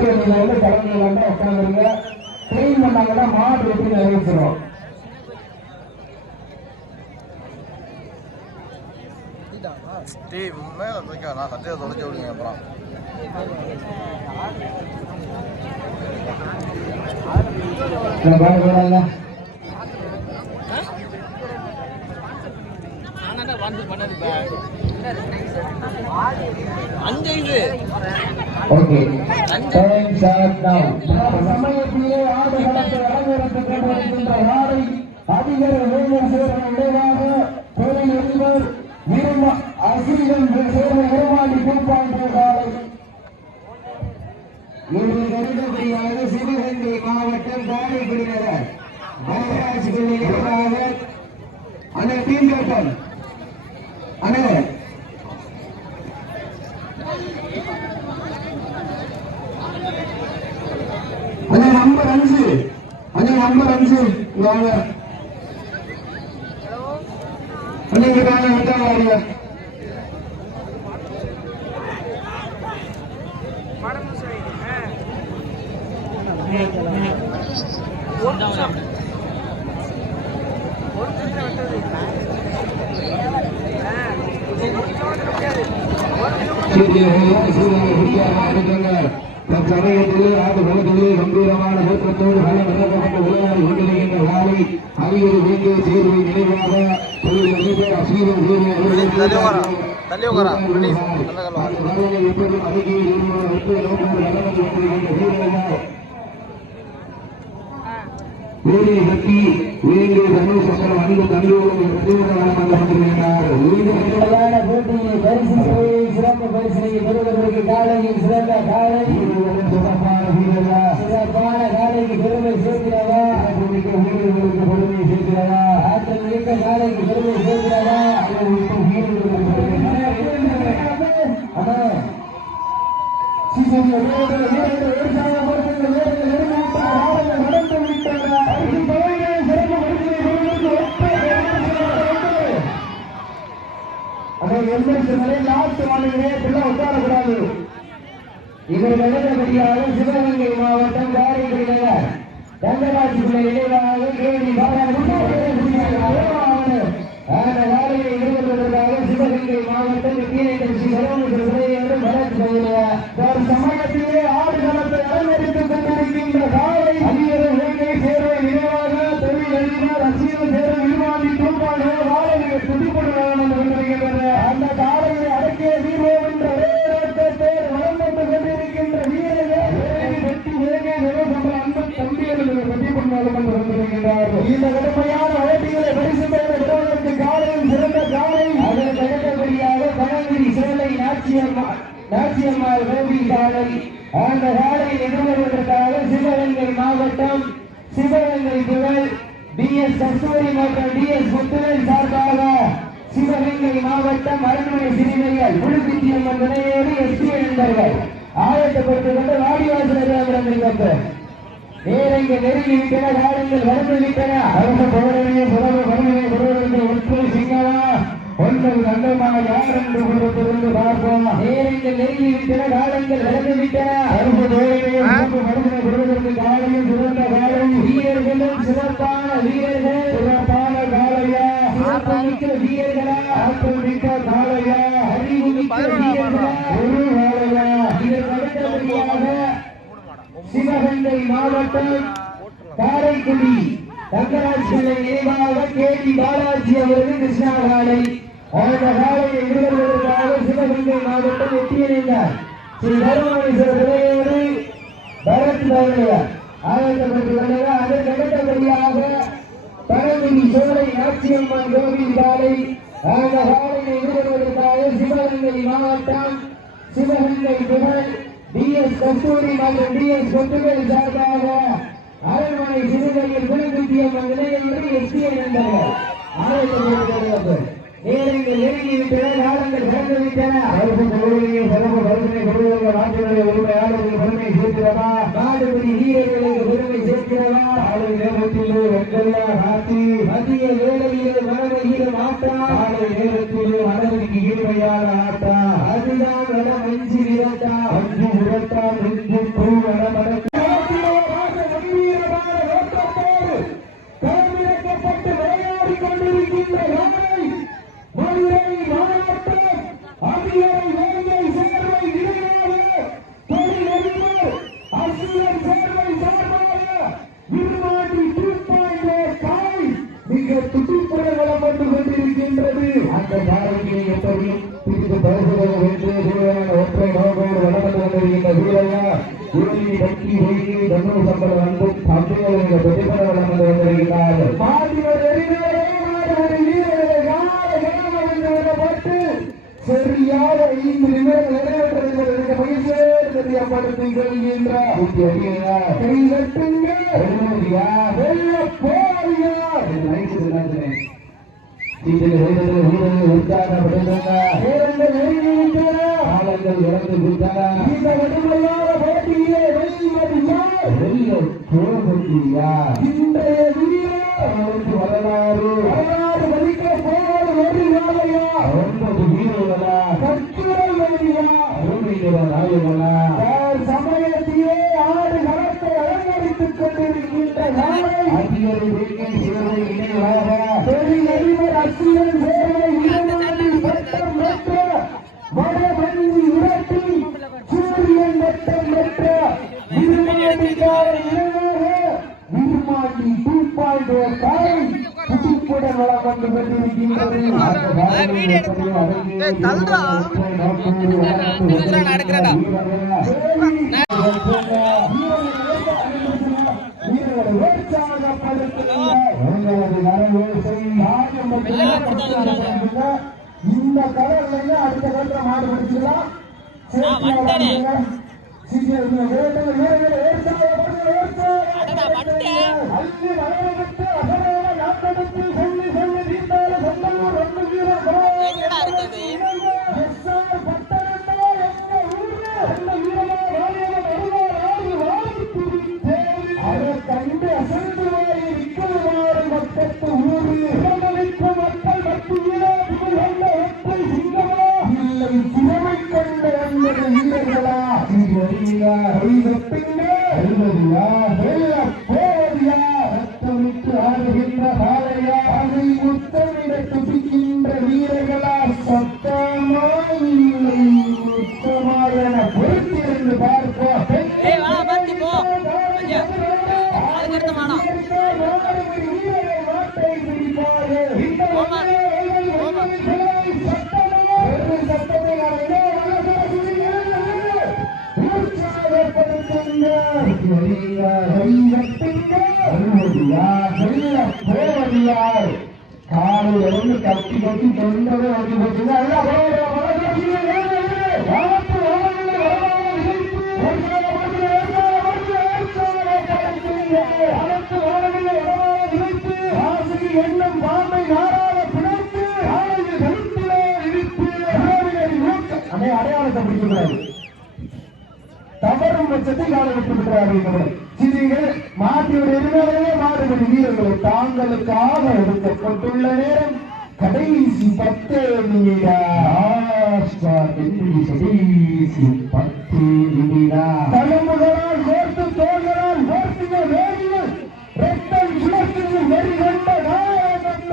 கிளம்புங்க உட்காந்துருங்க. ட்ரெயின் பண்ணாங்கன்னா மாடு எப்படி நிறைவேற்றுறோம். மேல நான் சட்டையை தொலைச்சி விடுங்க. அப்புறம் சமயத்திலே ஆடுகளத்தை அலங்கரித்துக் கொண்டிருக்கின்ற நாளை அதிகார நினைவாக அசிரியம் சேர்ந்த இருமாடி கூப்பாண்டு காலை கருதப்படியாக சிவகங்கை மாவட்டம் காரைக்குடி நகர் நகராட்சி நிர்வாக அண்ணே டீம் கேப்டன் அண்ணே அண்ணே நம்பர் 5 அண்ணே நம்பர் 5 வாங்க அண்ணே வாங்க வந்தாங்க சமயத்திலே ஆடு குளத்திலே கம்பீரமான நோக்கத்தோடு விளையாடி கொண்டிருக்கின்ற காலை அவையில் வேண்டிய சேர்வை நினைவாக வேலையை கட்டி வேண்டிய தமிழ் சக்கரம் அன்பு தம்பியோடு போட்டியை பரிசு சிறப்பு பரிசனை பெறுவதற்கு காலையில் சிறந்த காலை சிறப்பான காலைக்கு பெருமை சேர்க்கிறதா பெருமை சேர்க்கிறதா ஆற்றல் மிக்க காலைக்கு பெருமை சேர்க்கிறதா உட்காரக்கூடாது. இவர் வெள்ளப்படியாக சிவகங்கை மாவட்டம் காரைக்குடி நகர் தங்கராட்சி நினைவாக கேள்வி காலையை நிறுவனத்திற்காக சிவகங்கை மாவட்டம் சமயத்திலே ஆடுகளத்தை அலங்கரித்துக் கொண்டிருக்கின்ற காலை அதிகார சேர்வை நினைவாக தொழிலதிபர் அரசியல் சேரும் நிர்வாகி தூப்பாடு வாழையை துடிப்படுவான் அந்த காலையை அடக்கிய வீரோ என்ற வளர்ந்து கொண்டிருக்கின்ற வீரர்கள் வெற்றி விலகை நிறைவேற்ற அன்பு தம்பியர்கள் வெற்றி கொண்டாலும் வந்திருக்கின்றார்கள். இந்த கடுமையான போட்டிகளை பரிசு பெறுவதற்கு காலையில் சிறந்த காலை அதற்கு அடுத்தபடியாக கணங்கிரி சேலை நாச்சியம்மாள் கோபி காலை அந்த காலையை எதிர்கொள்வதற்காக சிவகங்கை மாவட்டம் சிவகங்கை புகழ் DS கஸ்தூரி மற்றும் DS முத்துவேல் சார்பாக சிவகங்கை மாவட்டம் அரண்மனை சிறுமைகள் முழுப்பித்தியம்மன் துணையோடு SP நண்பர்கள் ஆயத்தப்படுத்திக் கொண்டு வாடிவாசல் நேரங்க நெருங்கி விட்டன காலங்கள் வளர்ந்து விட்டன அரசு பௌரணியை பெறுவதற்கு ஒற்றை சிங்களா ஒன்றும் கண்டமாக யார் என்று கொடுத்திருந்து பார்ப்போம். நேரங்கள் நெருங்கி விட்டன காலங்கள் வளர்ந்து விட்டன அரசு பௌரணியை பெறுவதற்கு காலையும் சிறந்த காலம் வீரர்களும் சிறப்பான வீரர்கள் சிறப்பான காலையா சிறப்புமிக்க வீரர்களா ஆற்றமிக்க காலையா அறிவு மிக்க வீரர்களா ஒரு காலையா இதற்கு அடுத்தபடியாக சிவகங்கை மாவட்டம் காரைக்குடி தங்கராட்சி நினைவாக கேடி பாலாஜி அவர்கள் கிருஷ்ணா காலை அந்த காலையை எதிர்கொள்வதற்காக சிவகங்கை மாவட்டம் வெற்றியடைந்தார் ஸ்ரீ தருமணேஸ்வரர் துறையோடு பரத் பவனையார் ஆயத்தப்பட்டுள்ளனர். அதற்கு அடுத்தபடியாக பரங்குடி சோலை நாச்சியம்மன் கோவில் காலை அந்த காலையை எதிர்கொள்வதற்காக சிவகங்கை மாவட்டம் சிவகங்கை புகழ் DS கஸ்தூரி மற்றும் DS முத்துவேல் சார்பாக அரண்மனை சிறுகையில் குளிர்குத்தியம்மன் நிலையோடு SP நண்பர்கள் ஆயத்தப்பட்டுள்ளனர். நேரங்கள் நெருங்கி விட்டன காலங்கள் கடந்து விட்டன அரசு பௌரணியை சிறப்பு பரிசனை பெறுவதற்கு நாட்டினுடைய உரிமையாளர்களுக்கு பெருமை சேர்க்கிறதா நாடுபடி வீரர்களுக்கு பெருமை சேர்க்கிறதா காலை நேரத்திலே வெங்கல்லா காட்சி மதிய வேளையிலே மனதையிலும் ஆட்டா காலை நேரத்திலே மனதிற்கு ஈர்மையான ஆட்டா அதுதான் வட மஞ்சி விரட்டா மஞ்சி விரட்டா நெஞ்சு தூவ அரசியல் சேர்வை சார்பாக விருமாண்டி 2.0 காய் மிக துடிப்புடன் வளம் வந்து கொண்டிருக்கின்றது. அந்த காலையை எப்படியும் பிரித்து பரிசுகளை வென்று ஒற்றை நோக்கோடு வளம் வந்து கொண்டிருக்கின்ற வீரையா உறுதி பக்தி ஒழுங்கி தர்ம சம்பளம் வந்து அப்படியே பிரதிபல வளம் வந்து கொண்டிருக்கிறார்கள். சரியாக 5 நிமிடம் நிறைவேற்ற மகிழ்ச்சியோடு தெரியப்படுத்துங்கள் என்றார். சமயத்தையே ஆடு களத்தை அலங்கரித்துக் கொண்டிருக்கின்ற அரசியல் சேவை சட்டம் பெற்ற வடமஞ்சி உரட்டி சூரியன் வட்டம் பெற்ற விருமாண்டி 2.0 காய் புதுப்புடன் வளம் வந்து கொண்டிருக்கின்றது. இந்த கடல்ல அடுத்த கட்ட மாடு பிடிச்சிடலாம். காலையிலிருந்து கட்டி கட்டி தொண்டரை வந்து போச்சுங்க. எண்ணம் பாம்பை நாராக பிணைத்து அடையாளத்தை பிடிக்கிறார்கள். தவறும் பட்சத்தை காலை விட்டுவிட்டார்கள். சிறிகள் மாற்றியுடைய எதிராகவே மாறுபடி வீரர்களை தாங்களுக்காக எடுக்கப்பட்டுள்ள நேரம் கடைசி 10 நிமிடம். தலைமுகளால் கோர்த்து தோள்களால் கோர்த்திய வேதிகள் ரத்தம் சுழற்சியில் வெறிகொண்ட நாயகன்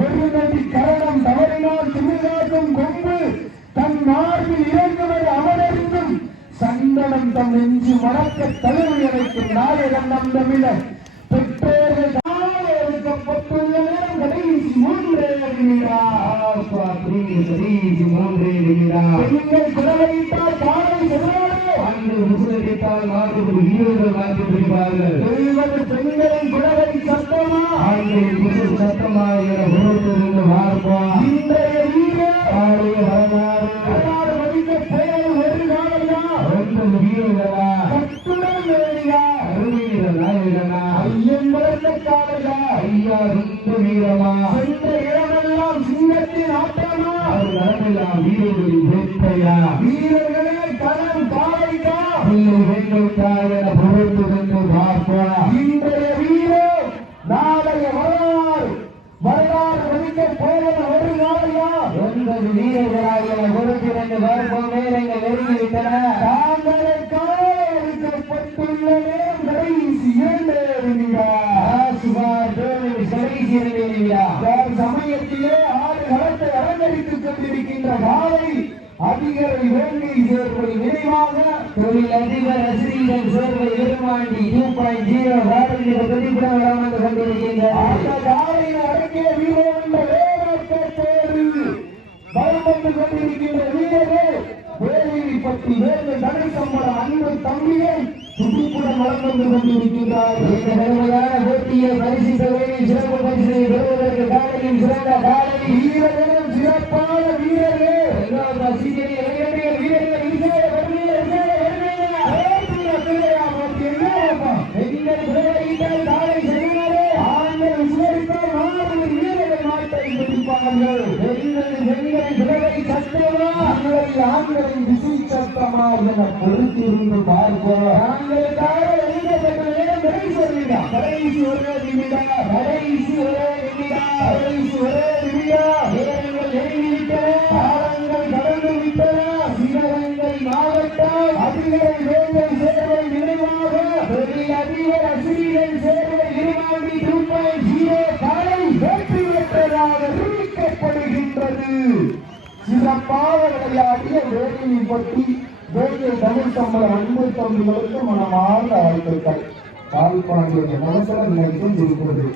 ஒரு நடி கரணம் தவறினால் திமிழாக்கும் கொம்பு தன் மார்பில் இறங்குவது அமரறிந்தும் சந்தனம் தம் நெஞ்சு மணக்க தழுவி அழைக்கும் நாயகன் நம் தமிழர் பெற்றோர்கள் எடுக்கப்பட்டுள்ள நேரம் கடைசி 3 பெண்கள் குரலையிட்டால் காலை விசிலடித்தால் மாறுபடி வீரர்கள் மாற்றி பிடிப்பார்கள். பெண்களின் குரலை சத்தமா சத்தமா என உணர்ந்து பார்ப்போம். இன்றைய வீரர் வரலாறு மதிக்க பெயர் ஒரு காலையா 9 வீரர்களா கட்டுடன் வேலையா அருமையில நாயகனா ஐயன் வளர்ந்த காலையா ஐயா 2 வீரமா சென்ற இடமெல்லாம் சிங்கத்தின் ஆட்டமா நடமெல்லாம் வீரர்களின் வேட்டையா வீரர்களே களம் காலைக்கா வெண்களுக்கா என பொறுத்து சென்று பார்ப்போம். இன்றைய வீரர் நாளைய வரலாறு மதிக்க போவது ஒரு நாளையா 9 வீரர்களாக பொறுத்திருந்து பார்ப்போம். நேரங்கள் நெருங்கிவிட்டன. தாங்களுக்காக அளிக்கப்பட்டுள்ள நேரம் கடைசி 2 நிமிடம். சமயத்திலே ஆறு களத்தை அலங்கரித்துக் கொண்டிருக்கின்ற காலை அதிகாரி வேங்கை சேர்ப்பது நினைவாக தொழில் அதிபர் அசிரியன் சேர்வை விரும்மாண்டி 2.0 காலையில் பிரதிபலம் வந்து கொண்டிருக்கின்றது. அந்த காலையில் அடங்கிய வீரர் வேறாக்கத்தோடு பலம் வந்து கொண்டிருக்கின்ற வீரரே வேலைப்பட்டி வேறு தனிசம்பளம் அன்பு தம்பியை துடிப்புடன் வளம் வந்து கொண்டிருக்கின்றார். இந்த பெருமையான போட்டியை பரிசு தொகையை சிறப்பு பரிசினை பெறுவதற்கு காலையில் சிறந்த காலை வீரர்களும் சிறப்பான வீரரே வீரர்கள் காலை சரியானே ஆண்கள் விசுவரித்தால் மாறு வீரர்கள் நாட்டை பிடிப்பார்கள். ஆண்களின் விசை சத்தமா என பொறுத்திருந்து பார்ப்போம். கடைசி ஒரே நிமிடம் கடைசி ஒரே நிமிடம் நேரங்கள் நெருங்கிவிட்டன. காலங்கள் கடந்து விட்டன. சிவகங்கை மாவட்டம் அதிகார வேங்கை சேர்வை நினைவாக தொழில் அதிபர் அசிரியன் சேர்வை இருமாண்டி 2.0 காலை வெற்றி பெற்றதாக அறிவிக்கப்படுகின்றது. சிறப்பாக விளையாடிய வேலைப்பட்டி வேலை தமிழ் சம்பளம் அன்பு தம்பிகளுக்கு மனமார்ந்த வாழ்த்துக்கள். பால்பாண்டிய மனசுல நினைக்கும் இருக்கிறது.